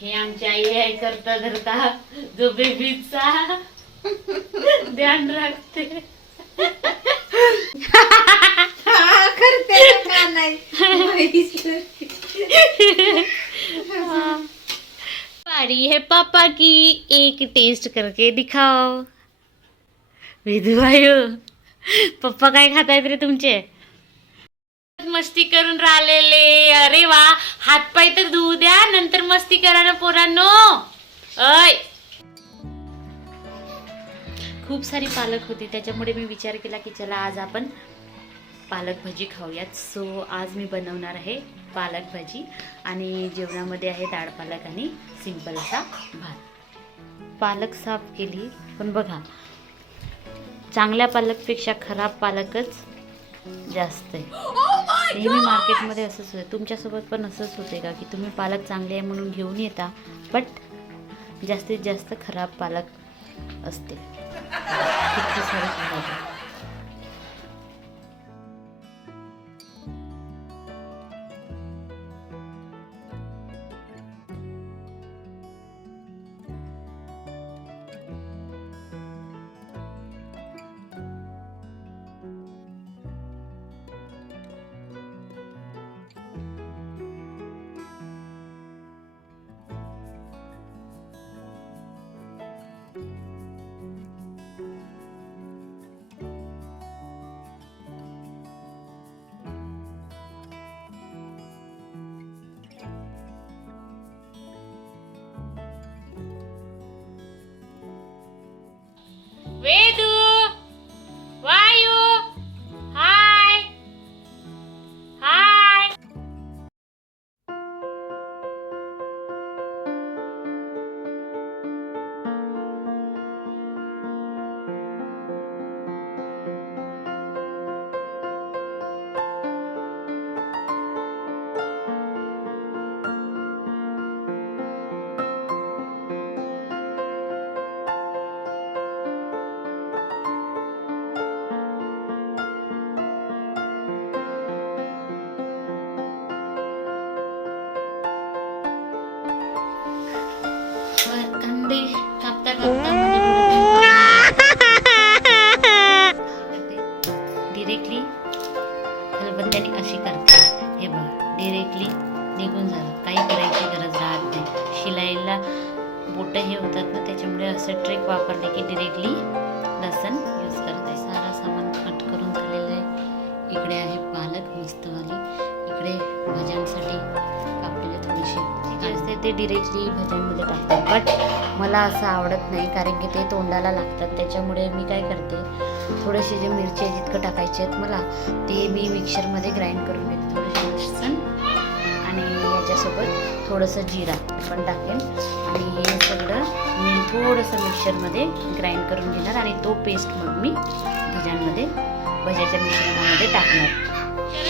हे आमची आई आहे करता धरता जो बेबीचा ध्यान राखते. हा, करते का नाही. बारी है पापा की एक टेस्ट करके दिखाओ. विधू आयो पप्पा काय खात आहेत रे तुमचे? मस्ती करून राहिलेले. अरे वा हातपाय तर धुवू द्या नंतर मस्ती करा ना पोरांनो. अय खूप सारी पालक होती त्याच्यामुळे मी विचार केला की चला आज आपण पालक भाजी खाऊयात. सो आज मी बनवणार आहे पालक भाजी आणि जेवणामध्ये आहे डाळ पालक आणि सिंपल असा भात. पालक साफ केली पण बघा चांगल्या पालकपेक्षा खराब पालकच जास्त आहे. नेहमी मार्केटमध्ये असंच होतं. तुमच्यासोबत पण असंच होते का की तुम्ही पालक चांगले आहे म्हणून घेऊन येता बट जास्तीत जास्त खराब पालक असते किती डिरेक्टली खलबत्त्याने अशी करते हे बघ डिरेक्टली निघून झालं काही करायची गरज राहत नाही. शिलाईला बोटं हे होतात ना त्याच्यामुळे असं ट्रिक वापरले की डिरेक्टली लसण यूज करते. सारा सामान कट करून झालेलं आहे. इकडे आहे पालक मस्तवाली. इकडे भज्यांसाठी कापलेले थोडीशी ते डिरेक्टली भजनमध्ये टाकतात. बट मला असं आवडत नाही कारण की ते तोंडाला लागतात. त्याच्यामुळे मी काय करते थोडेसे जे मिरची जितकं टाकायचे आहेत मला ते मी मिक्सरमध्ये ग्राइंड करून घेते थोडेसे लसण. आणि याच्यासोबत थोडंसं जिरा पण टाकेन. आणि हे सगळं मी थोडंसं मिक्सरमध्ये ग्राइंड करून घेणार आणि तो पेस्ट मग मी भज्यांमध्ये भज्याच्या मिश्रणामध्ये टाकणार.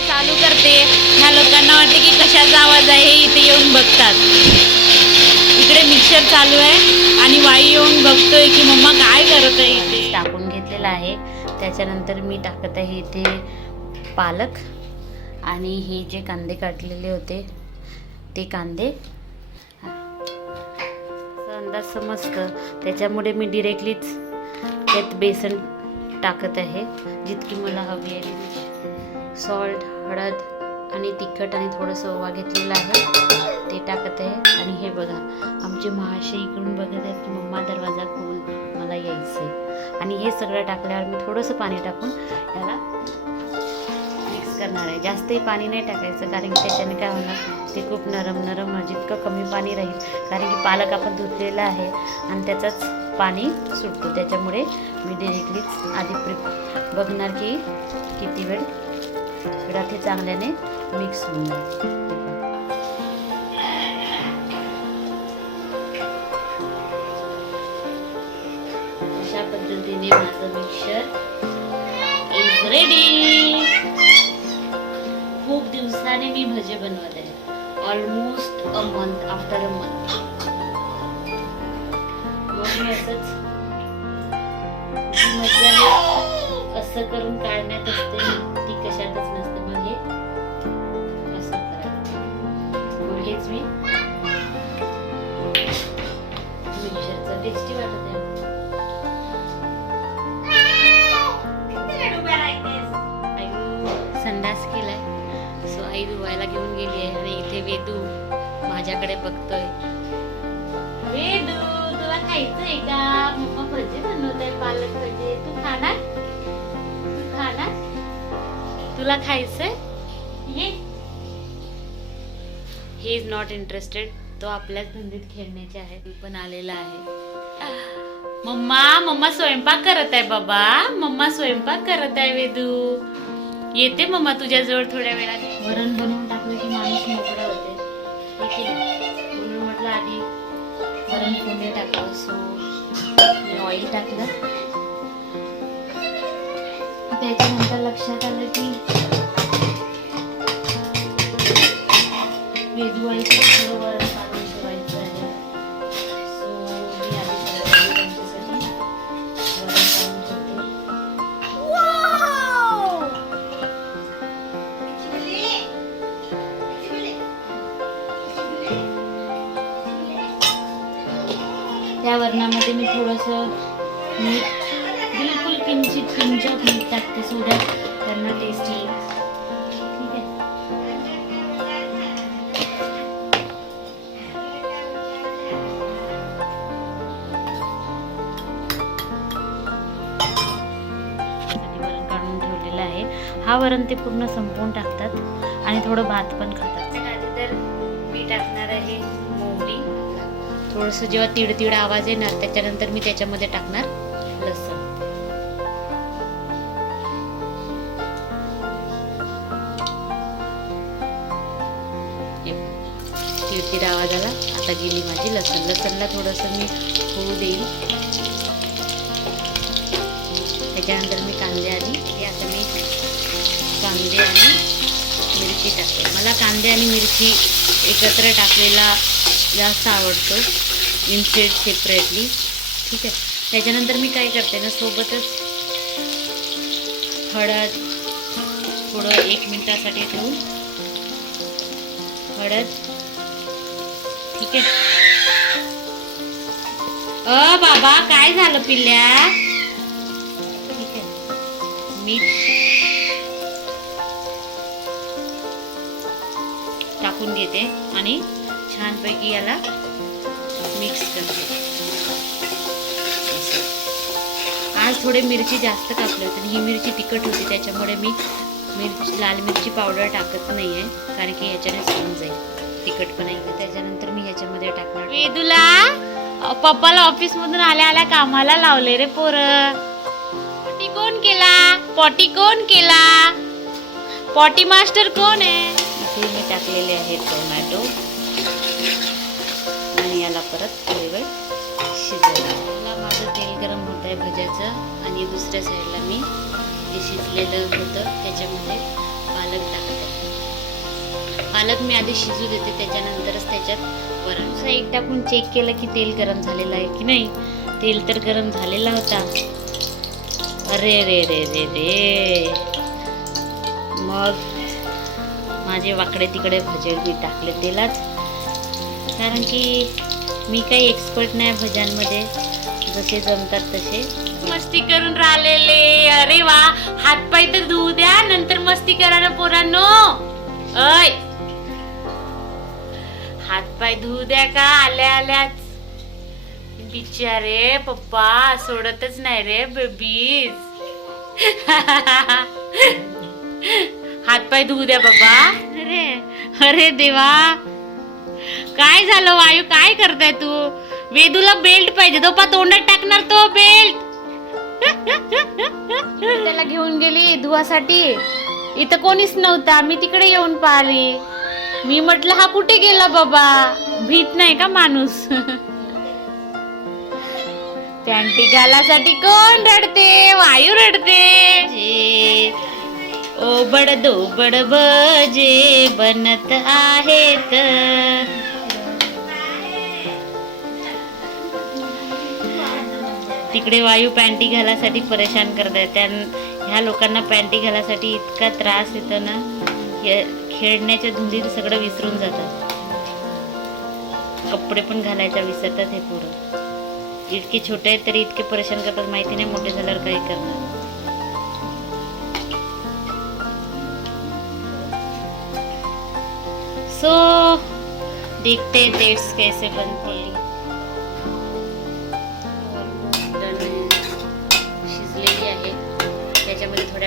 चालू करते. ह्या लोकांना वाटते की कशाचा आवाज आहे इथे येऊन बघतात. मिक्सर चालू आहे. आणि वाई येऊन बघतोय की मम्मा काय करत आहे इथे. टाकून घेतलेला आहे. त्याच्यानंतर मी टाकत आहे इथे पालक आणि हे जे कांदे काटलेले होते ते कांदे. अंदाज समजतं. त्याच्यामुळे मी डिरेक्टलीच त्यात बेसन टाकत आहे. जितकी मला हवी आहे. सॉल्ट हळद आणि तिखट आणि थोडंसं ओवा घेतलेलं आहे. ते टाकत आहे. आणि हे बघा आमचे महाशय इकडून बघत आहेत की मम्मा दरवाजा खोल मला यायचं आहे आणि हे सगळं टाकल्यावर मी थोडंसं पाणी टाकून याला मिक्स करणार आहे. जास्तही पाणी नाही टाकायचं कारण की त्याच्याने काय होणार ते खूप नरम नरम जितकं कमी पाणी राहील कारण की पालक आपण धुतलेला आहे आणि त्याचंच पाणी सुटतो. त्याच्यामुळे मी डिरेक्टलीच आधी प्रि बघणार की किती वेळ वेळात चांगल्याने मिक्स होऊन जाईल अशा पद्धतीने माझं मिक्सर इज रेडी खूप दिवसाने मी भजे बनवत आहे. Almost a month after a month मग मी असंच जी मजा असं करून काढण्यात असते टेस्टी वाटत आहे संडास केलाय सो आई धुवायला घेऊन गेली आहे आणि इथे वेदू माझ्याकडे बघतोय वेदू तुला खायचंय का मम्मा बनवत आहे पालक भजी तू खाणार तू खाणार तुला खायचंय ही इज नॉट इंटरेस्टेड तो आपल्याच धंदीत खेळण्याचे आहे पण आलेला आहे मम्मा मम्मा स्वयंपाक करत आहे बाबा. मम्मा स्वयंपाक करत आहे वेदू. येते मम्मा तुझ्याजवळ थोड्या वेळाने. वरण बनवून टाकलं की माणूस मोकळं होते. म्हणून म्हटलं आधी वरण फोडणी टाकलं सो ऑइल टाकलं. त्याच्यानंतर लक्षात आलं की वेदू थोडं वरणामध्ये मी थोडंसं मीठ बिलकुल किंचित किंचित मीठ टाकते सो दॅट त्यांना टेस्ट येईल. ठीक आहे. वरण काढून ठेवलेलं आहे. हा वरण ते पूर्ण संपवून टाकतात आणि थोडं भात पण खातात. तर मी टाकणार थोडंसं जेव्हा तीड तीड आवाज येणार त्याच्यानंतर मी त्याच्यामध्ये टाकणार लसण. हे आवाज आला. आता गेली माझी लसण. लसणला थोडंसं मी होऊ देईल त्याच्यानंतर मी कांदे आणि हे आता मी कांदे आणि मिरची टाकते. मला कांदे आणि मिरची एकत्र टाकलेला जास्त आवडतो. इन्स्टेड सेपरेटली ठीक आहे. त्याच्यानंतर मी काय करते ना सोबतच हळद थोडं एक मिनटासाठी ठेवून हळद. ठीक आहे. अ बाबा काय झालं पिल्ल्या? ठीक आहे. मीठ टाकून घेते आणि छानपैकी याला मिक्स करते. आज थोडे मिरची जास्त कापले होते ही मिरची तिखट होती त्याच्यामुळे मी मिरची लाल मिरची पावडर टाकत नाही आहे कारण की याच्याने होऊन जाईल. तिखटपणा येईल त्याच्यानंतर मी ह्याच्यामध्ये टाकणार वेदूला पप्पाला ऑफिस मधून आल्या आल्या कामाला लावले रे पोर. पॉटी कोण केला? पॉटी कोण केला? पॉटी मास्टर कोण आहे? इथे मी टाकलेले आहेत टोमॅटो. याला परत थोडी वेळ शिजवला माझं तेल गरम होत आहे भज्याचं आणि दुसऱ्या साईडला मी जे शिजलेलं होतं त्याच्यामध्ये पालक टाकते. पालक मी आधी शिजू देते त्याच्यानंतरच त्याच्यात वरण. साईड टाकून चेक केलं की तेल गरम झालेलं आहे की नाही? तेल तर गरम झालेला होता. अरे रे रे रे रे. मग माझे वाकडे तिकडे भजे मी टाकले तेलात. कारण की मी काही एक्सपर्ट नाही भज्यांमध्ये जसे जमतात तसे. मस्ती करून राहिलेले अरे वा. हातपाय तर धुऊ द्या नंतर मस्ती करा ना पोरांनो. अय हातपाय धुऊ द्या का? आल्या आल्याच बिचारे पप्पा सोडतच नाही रे बेबीज हातपाय धुऊ द्या बाबा अरे अरे देवा. काय झालं वायू? काय करताय तू? वेदूला बेल्ट पाहिजे. तो पा तोंडात टाकणार तो बेल्ट त्याला घेऊन गेली धुवासाठी. इथं कोणीच नव्हता. मी तिकडे येऊन पाहिली. मी म्हटलं हा कुठे गेला बाबा? भीत नाही का माणूस? पॅन्टी घालासाठी कोण रडते? वायू रडते. जे ओबड दोबड बजे बनत आहेत. तिकडे वायू पॅन्टी घालासाठी परेशान करतायत. त्या ह्या लोकांना पॅन्टी घालासाठी इतका त्रास येतो ना हे खेळण्याच्या धुंदीत सगळं विसरून जातात. कपडे पण घालायचा विसरतात हे पोरं. इतके छोटे आहेत तरी इतके परेशान करतात माहिती नाही मोठे झाल्यावर काही करणार. सो देखते हैं डेट्स कैसे बनते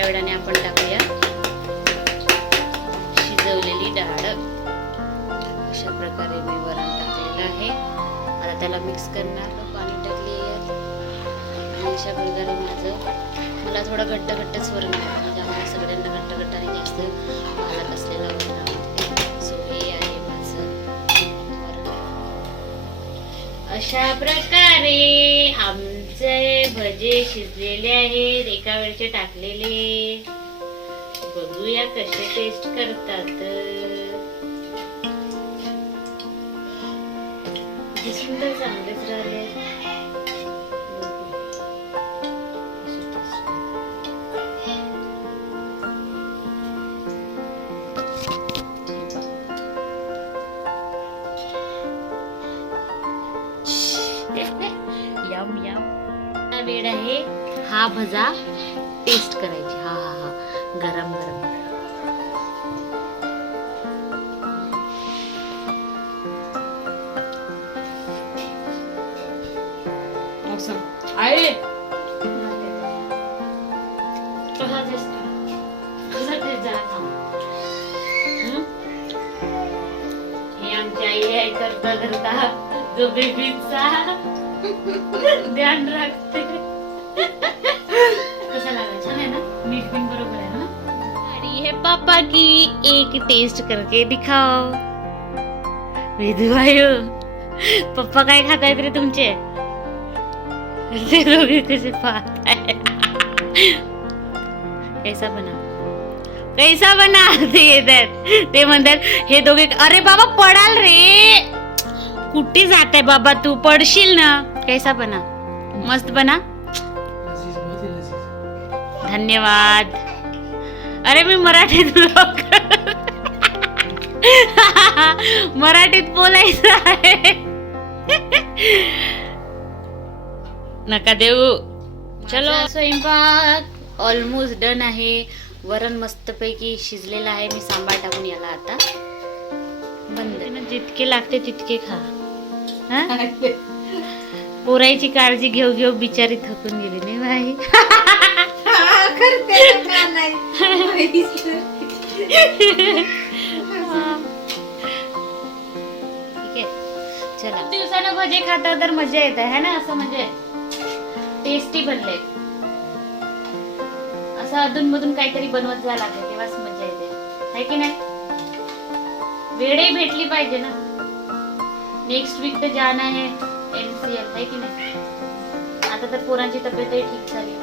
थोड्या वेळाने आपण टाकूया. शिजवलेली डाळ. अशा प्रकारे मी वरण टाकलेलं आहे. आता त्याला मिक्स करणार पाणी टाकले आणि अशा प्रकारे माझं मला थोडं घट्ट घट्टच वरण आवडतं म्हणजे आम्हाला सगळ्यांना घट्ट घट्ट आणि जास्त पालक असलेला वरण आवडते सो हे आहे माझं वरण. अशा प्रकारे भजे शिजलेले आहेत एका वेळचे टाकलेले. बघूया कसे टेस्ट करतात. दिसून तर चांगलेच राहिले. हा भजा टेस्ट करायची. हा हा हा. गरम गरम आहे कसा टेस्ट कसा टेस्ट जरा थांब. हं? हे आमची आई आहे करता करता. जो बेबीचा ध्यान राखते. पापा की एक टेस्ट करके दिखाओ। आयो पप्पा काय खात आहेत रे तुमचे? ते दोघे कसे पाहत कैसा बना? कैसा बना? ते येतात. ते म्हणतात हे दोघे अरे बाबा पडाल रे. कुठे जात आहे बाबा तू? पडशील ना. कैसा बना? मस्त बना? धन्यवाद. अरे मी मराठीत ब्लॉग मराठीत बोलायचं आहे. नका देऊ. चलो. स्वयंपाक ऑलमोस्ट डन आहे. वरण मस्तपैकी शिजलेलं आहे. मी सांबार टाकून याला आता. बंद. जितके लागते तितके खा. हा? पोरायची काळजी घेऊ घेऊ बिचारी थकून गेली नाही बाई. ठीक आहे चला दिवसानं भजे खाता तर मजा येते आहे ना? असं म्हणजे टेस्टी बनले. असं अधून मधून काहीतरी बनवत जावं लागले तेव्हाच मजा येते. है की नाही? वेळही भेटली पाहिजे ना. नेक्स्ट वीक तर जाणं आहे एनसीएल है की नाही? आता तर पोरांची तब्येतही ठीक झाली.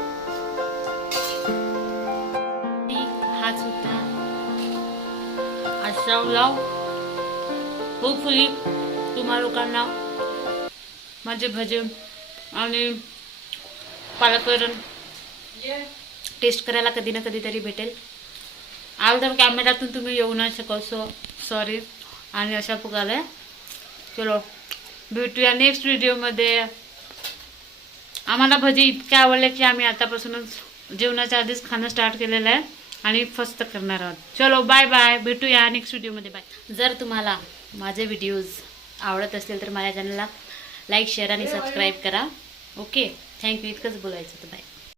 आजचा ब्लॉग होपफुली तुम्हा लोकांना माझे भजे आणि पालकवरण टेस्ट करायला कधी ना कधीतरी भेटेल. आज तर कॅमेऱ्यातून तुम्ही येऊ नाही शकाल सो सॉरी आणि अशा प्रकारे चलो भेटूया नेक्स्ट व्हिडिओमध्ये आम्हाला भजी इतके आवडले की आम्ही आतापासूनच जेवणाच्या आधीच खाणं स्टार्ट केलेलं आहे. आणि फस्त करणार आहोत. चलो बाय बाय भेटूया नेक्स्ट व्हिडिओमध्ये बाय जर तुम्हाला माझे व्हिडिओज आवडत असतील तर माझ्या चॅनलला लाईक शेअर आणि सबस्क्राईब करा. ओके थँक्यू इतकंच बोलायचं होतं. बाय